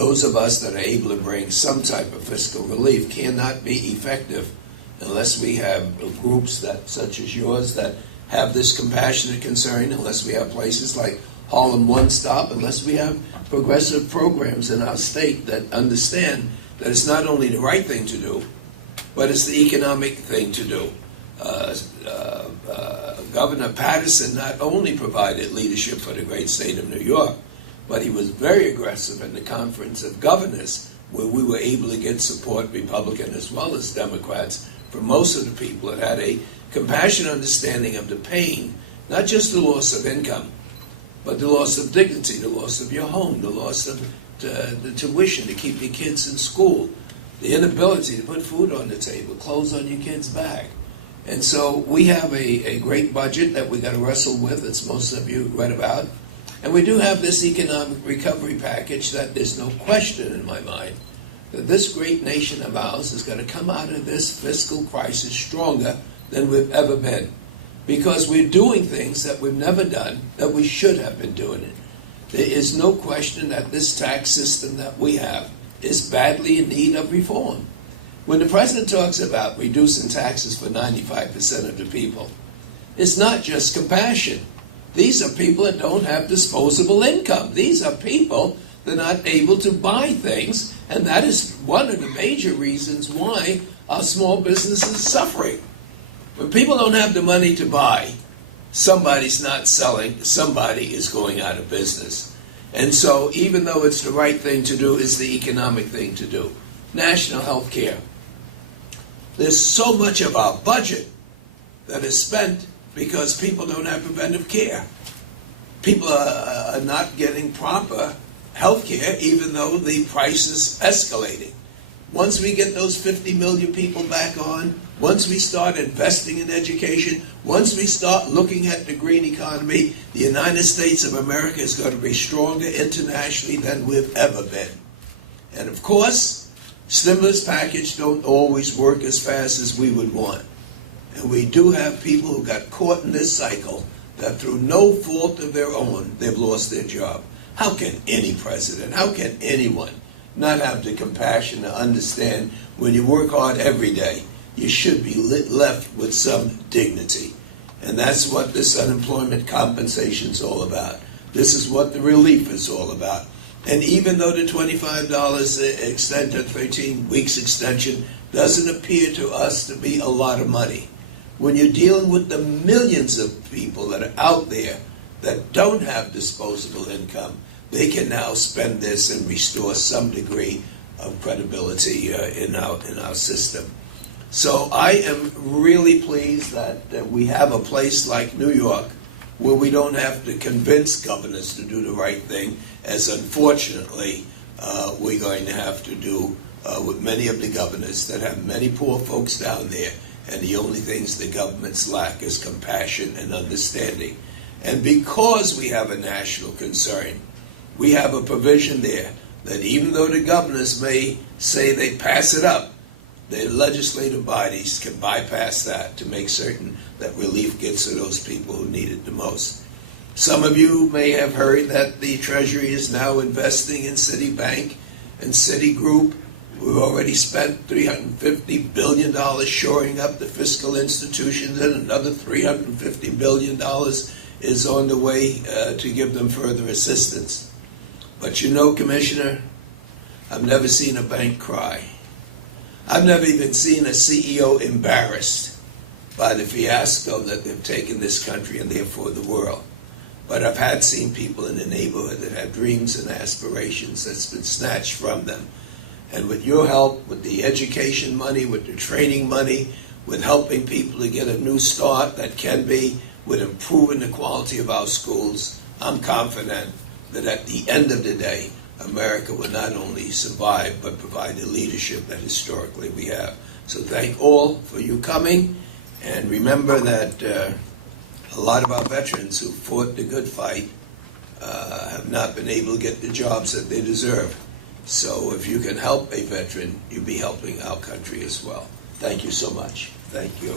those of us that are able to bring some type of fiscal relief cannot be effective unless we have groups that, such as yours, that have this compassionate concern, unless we have places like Harlem One Stop, unless we have progressive programs in our state that understand that it's not only the right thing to do, but it's the economic thing to do. Governor Patterson not only provided leadership for the great state of New York, but he was very aggressive in the Conference of Governors, where we were able to get support, Republican as well as Democrats, for most of the people that had a compassionate understanding of the pain, not just the loss of income, but the loss of dignity, the loss of your home, the loss of the tuition to keep your kids in school, the inability to put food on the table, clothes on your kids' back. And so we have a great budget that we got to wrestle with, as most of you read about. And we do have this economic recovery package that there's no question in my mind that this great nation of ours is going to come out of this fiscal crisis stronger than we've ever been. Because we're doing things that we've never done, that we should have been doing it. There is no question that this tax system that we have is badly in need of reform. When the president talks about reducing taxes for 95% of the people, it's not just compassion. These are people that don't have disposable income. These are people that are not able to buy things, and that is one of the major reasons why our small business is suffering. When people don't have the money to buy, somebody's not selling, somebody is going out of business. And so even though it's the right thing to do, it's the economic thing to do. National health care. There's so much of our budget that is spent because people don't have preventive care. People are not getting proper health care even though the price is escalating. Once we get those 50 million people back on, once we start investing in education, once we start looking at the green economy, the United States of America is going to be stronger internationally than we've ever been. And of course, stimulus package don't always work as fast as we would want. And we do have people who got caught in this cycle that through no fault of their own, they've lost their job. How can any president, how can anyone not have the compassion to understand when you work hard every day, you should be left with some dignity? And that's what this unemployment compensation is all about. This is what the relief is all about. And even though the $25 extension, 13 weeks extension, doesn't appear to us to be a lot of money, when you're dealing with the millions of people that are out there that don't have disposable income, they can now spend this and restore some degree of credibility in our system. So I am really pleased that we have a place like New York where we don't have to convince governors to do the right thing, as unfortunately we're going to have to do with many of the governors that have many poor folks down there, and the only things the governments lack is compassion and understanding. And because we have a national concern, we have a provision there that even though the governors may say they pass it up, the legislative bodies can bypass that to make certain that relief gets to those people who need it the most. Some of you may have heard that the Treasury is now investing in Citibank and Citigroup. We've already spent $350 billion shoring up the fiscal institutions, and another $350 billion is on the way to give them further assistance. But you know, Commissioner, I've never seen a bank cry. I've never even seen a CEO embarrassed by the fiasco that they've taken this country and therefore the world. But I've seen people in the neighborhood that have dreams and aspirations that's been snatched from them. And with your help, with the education money, with the training money, with helping people to get a new start that can be, with improving the quality of our schools, I'm confident that at the end of the day, America will not only survive, but provide the leadership that historically we have. So thank all for you coming, and remember that a lot of our veterans who fought the good fight have not been able to get the jobs that they deserve. So if you can help a veteran, you'll be helping our country as well. Thank you so much. Thank you.